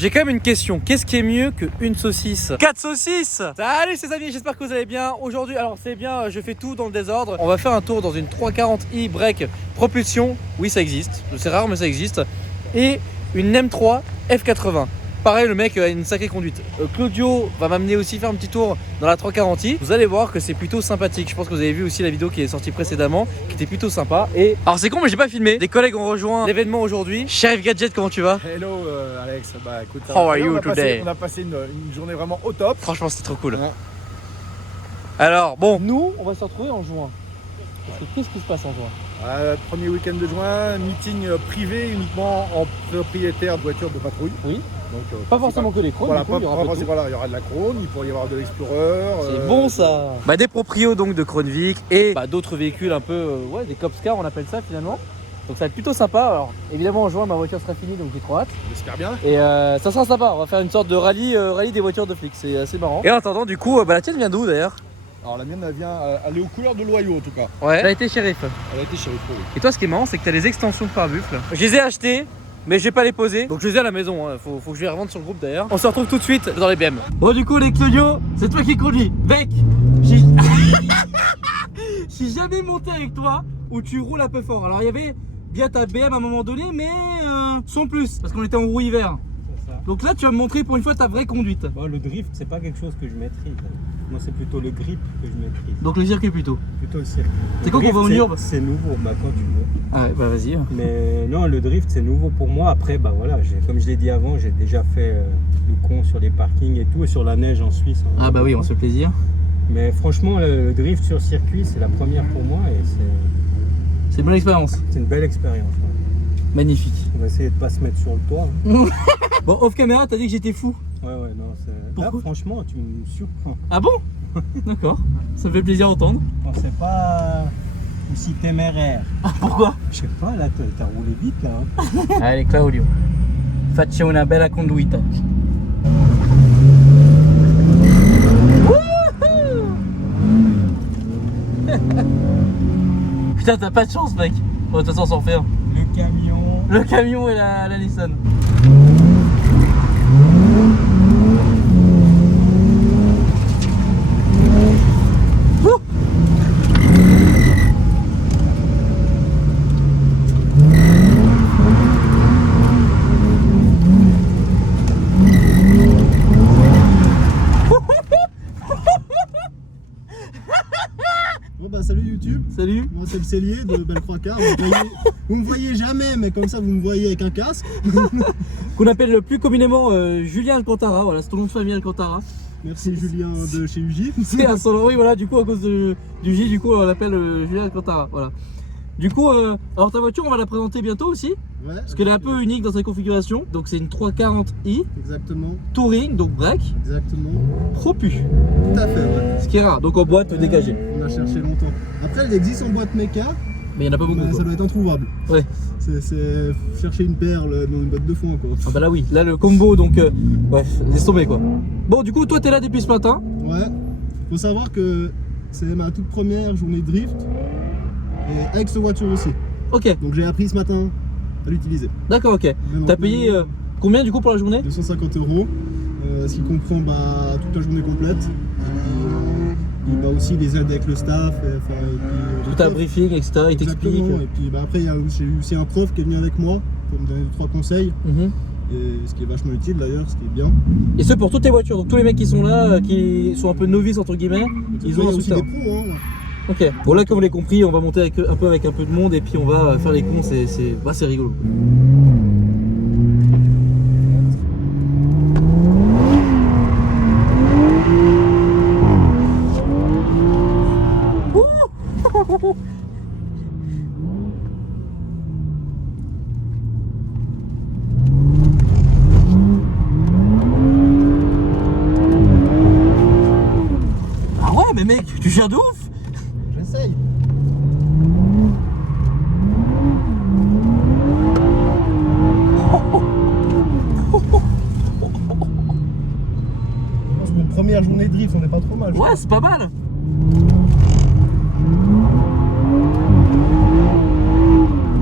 J'ai quand même une question. Qu'est-ce qui est mieux qu'une saucisse? 4 saucisses. Salut les amis, j'espère que vous allez bien. Aujourd'hui, alors c'est bien, je fais tout dans le désordre. On va faire un tour dans une 340i break propulsion. Oui, ça existe. C'est rare, mais ça existe. Et une M3 F80. Pareil, le mec a une sacrée conduite. Claudio va m'amener aussi faire un petit tour dans la 340i. Vous allez voir que c'est plutôt sympathique. Je pense que vous avez vu aussi la vidéo qui est sortie précédemment, qui était plutôt sympa. Et alors c'est con, mais j'ai pas filmé. Des collègues ont rejoint l'événement aujourd'hui. Sheriff Gadget, comment tu vas? Hello Alex, bah écoute, How are you today? On a passé une journée vraiment au top. Franchement, c'était trop cool. Ouais. Alors bon, nous, on va se retrouver en juin. Qu'est-ce qui se passe en juin? Premier week-end de juin, meeting privé uniquement en propriétaire de voitures de patrouille. Oui. Donc, Pas forcément que les chrones, voilà, du coup, il y aura il y aura de la Krone, il pourrait y avoir de l'Explorer. C'est bon ça. Bah des proprios donc de Kronvik et d'autres véhicules un peu, ouais, des Cops Cars on appelle ça finalement. Donc ça va être plutôt sympa. Alors évidemment en juin ma voiture sera finie donc j'ai trop hâte. J'espère bien. Et ça sera sympa, on va faire une sorte de rallye des voitures de flics, c'est assez marrant. Et en attendant du coup, la tienne vient d'où d'ailleurs? Alors la mienne elle vient, elle est aux couleurs de l'Ohio en tout cas. Ouais. Elle a été shérif. Elle a été chez les pros. Et toi ce qui est marrant c'est que tu as les extensions de pare-buffle. Je les ai achetées. Mais je vais pas les poser, donc je les ai à la maison, hein. Faut que je les revende sur le groupe d'ailleurs. On se retrouve tout de suite dans les BM. Bon du coup les Claudio, c'est toi qui conduis. Bec, je suis jamais monté avec toi où tu roules un peu fort. Alors il y avait bien ta BM à un moment donné, mais sans plus, parce qu'on était en roue hiver. Donc là tu vas me montrer pour une fois ta vraie conduite. Bon, le drift c'est pas quelque chose que je maîtrise. Moi c'est plutôt le grip que je maîtrise. Donc le circuit plutôt. Plutôt le circuit. C'est quand qu'on va en urbe? C'est nouveau, bah quand tu veux. Ah ouais, bah vas-y. Mais non, le drift c'est nouveau pour moi. Après bah voilà, comme je l'ai dit avant, j'ai déjà fait le con sur les parkings et tout, et sur la neige en Suisse. Ah bah oui, on se fait plaisir. Mais franchement le drift sur circuit c'est la première pour moi et c'est une bonne expérience. C'est une belle expérience. Ouais. Magnifique. On va essayer de pas se mettre sur le toit. Hein. Bon, off caméra, t'as dit que j'étais fou. Ouais, non, c'est. Là, franchement, tu me surprends. Ah bon? D'accord, ça me fait plaisir d'entendre. Bon, c'est pas aussi téméraire. Ah, pourquoi? Je sais pas, là, t'as roulé vite, là. Hein. Allez, Claudio, faccia una bella conduita. Putain, t'as pas de chance, mec. Bon, de toute façon, sans faire. Le camion. Le camion et la Nissan. Bon bah salut YouTube. Salut. Moi c'est le cellier de Bellecroix-Car. Vous me voyez jamais, mais comme ça vous me voyez avec un casque. Qu'on appelle le plus communément Julien Alcantara, voilà, c'est ton nom de famille Alcantara. Merci Julien de chez UJ. C'est à son nom, oui, voilà, du coup à cause du J, du coup on l'appelle Julien Alcantara, voilà. Du coup, alors ta voiture on va la présenter bientôt aussi, Ouais. parce qu'elle est un peu unique dans sa configuration. Donc c'est une 340i Exactement. Touring, donc break, Exactement. propu, Tout à fait, ouais. ce qui est rare, donc en boîte dégagée. On a cherché longtemps. Après elle existe en boîte méca, Mais il n'y en a pas beaucoup. mais Quoi. ça doit être introuvable. Ouais. C'est chercher une perle dans une boîte de foin quoi. Ah bah là oui, là le combo donc ouais, laisse tomber quoi. Bon du coup toi t'es là depuis ce matin. Ouais. Faut savoir que c'est ma toute première journée de drift. Et avec cette voiture aussi. Ok, Donc j'ai appris ce matin à l'utiliser. d'accord, ok. T'as payé combien du coup pour la journée? 250 €, ce qui comprend toute la journée complète. Et bah aussi les aides avec le staff. Tout un briefing, etc. Il t'explique. Exactement. Et puis bah, après j'ai eu aussi un prof qui est venu avec moi pour me donner 2-3 conseils. Et ce qui est vachement utile d'ailleurs, ce qui est bien. Et ce pour toutes tes voitures, donc tous les mecs qui sont là, qui sont un peu novices entre guillemets, ils ont un aussi soutien. des pros. Hein. Ok, bon là comme vous l'avez compris, on va monter avec un peu de monde et puis on va faire les cons, c'est rigolo. Ah ouais mais mec, tu gères de ouf. J'essaye. C'est une première journée de drift, on n'est pas trop mal. Ouais, c'est pas mal.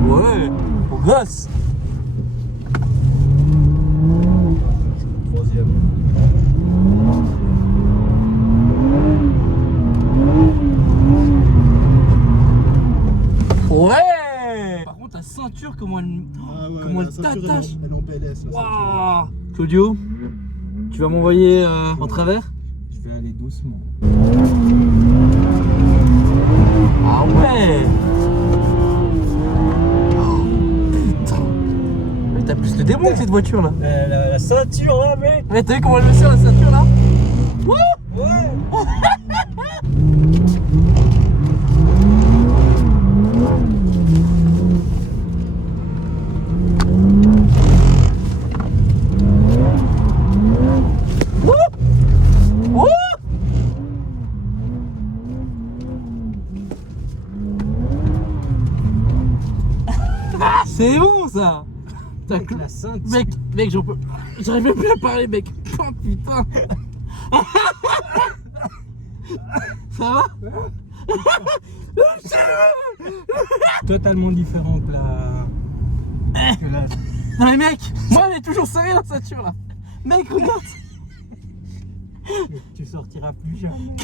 Ouais, on gosse. ceinture, comment elle, Ah ouais, comment la elle ceinture, t'attache. elle est en PLS. La ceinture. Waouh. Claudio, tu vas m'envoyer en travers? Je vais aller doucement. Ah ouais. Oh, putain. Mais t'as plus le démon que cette voiture là. La ceinture là, mec. Mais t'as vu comment elle me serre la ceinture là? Ouais. C'est bon ça. T'as Avec la ceinture. Mec, j'en peux. J'arrive même plus à parler, mec. Oh putain. Ça va? Totalement différent que la... Non mais mec, moi elle est toujours serrée la ceinture là. Mec, regarde. Tu sortiras plus jamais.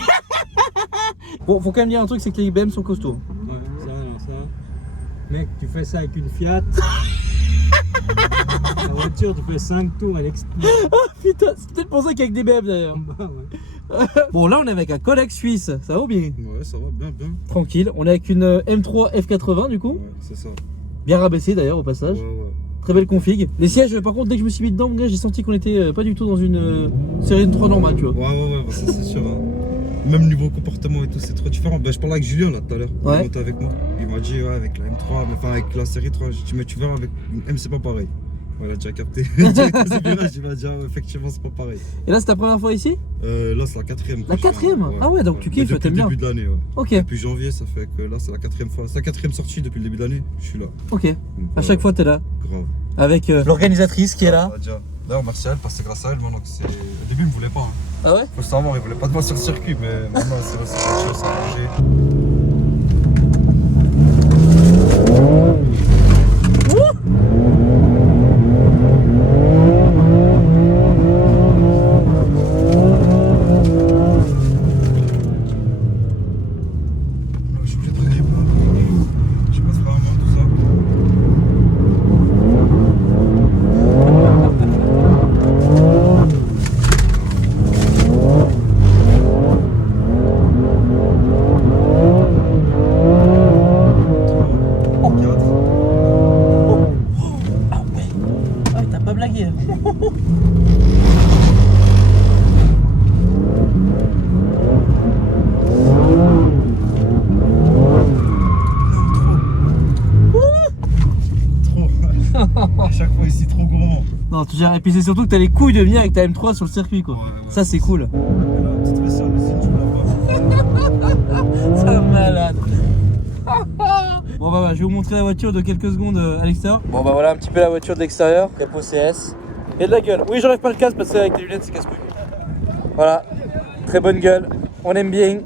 Bon, faut quand même dire un truc, c'est que les IBM sont costauds. Ouais, ça, non, ça. Mec, tu fais ça avec une Fiat. La voiture, tu fais 5 tours, elle explose. Putain, c'est peut-être pour ça qu'avec des BM d'ailleurs. Bah, ouais. Bon, là on est avec un collègue suisse, ça va ou bien? Ouais, ça va, bien. Tranquille, on est avec une M3 F80 du coup. Ouais, c'est ça. Bien rabaissée d'ailleurs au passage. Ouais. Très belle config. Les sièges, par contre, dès que je me suis mis dedans, mon gars, j'ai senti qu'on était pas du tout dans une série de 3 normale, tu vois. Ouais, bah, ça c'est sûr. Hein. Même niveau comportement et tout, c'est trop différent. Bah, je parlais avec Julien là tout à l'heure, il est monté avec moi. Il m'a dit, ouais, avec la M3, mais enfin avec la série 3, j'ai dit, mais tu verras, avec une M, c'est pas pareil. Ouais, il a déjà capté. Direct à ce virage, il m'a dit, ouais, effectivement, c'est pas pareil. Et là, c'est ta première fois ici? Là, c'est la 4ème. La 4ème? Ah ouais, donc tu kiffes, Depuis t'aimes le bien. début de l'année, ouais. Ok, Depuis janvier, ça fait que là, c'est la 4ème fois. C'est la 4ème sortie depuis le début de l'année, je suis là. ok. Donc, À chaque fois, t'es là. Grave. Avec l'organisatrice qui est là. D'ailleurs, merci à elle parce que c'est grâce à elle maintenant que c'est. Au début, il me voulait pas. Hein. Ah ouais? Faut savoir, il voulait pas de moi sur le circuit, mais maintenant, c'est quelque chose, ça a changé. Je suis obligé de traîner, je sais pas vraiment tout ça. Ah ouais, t'as pas blagué. Trop. À chaque fois ici, trop gourmand. Non, tu gères. Et puis c'est surtout que t'as les couilles de venir avec ta M3 sur le circuit quoi. Ouais, Ça c'est cool. La petite spéciale aussi, tu l'as pas. C'est un malade. Bon bah, je vais vous montrer la voiture de quelques secondes à l'extérieur. Bon bah voilà un petit peu la voiture de l'extérieur. Capot CS. Et de la gueule. Oui, j'enlève pas le casque parce que avec les lunettes c'est casse-couille. Voilà. Très bonne gueule. On aime bien.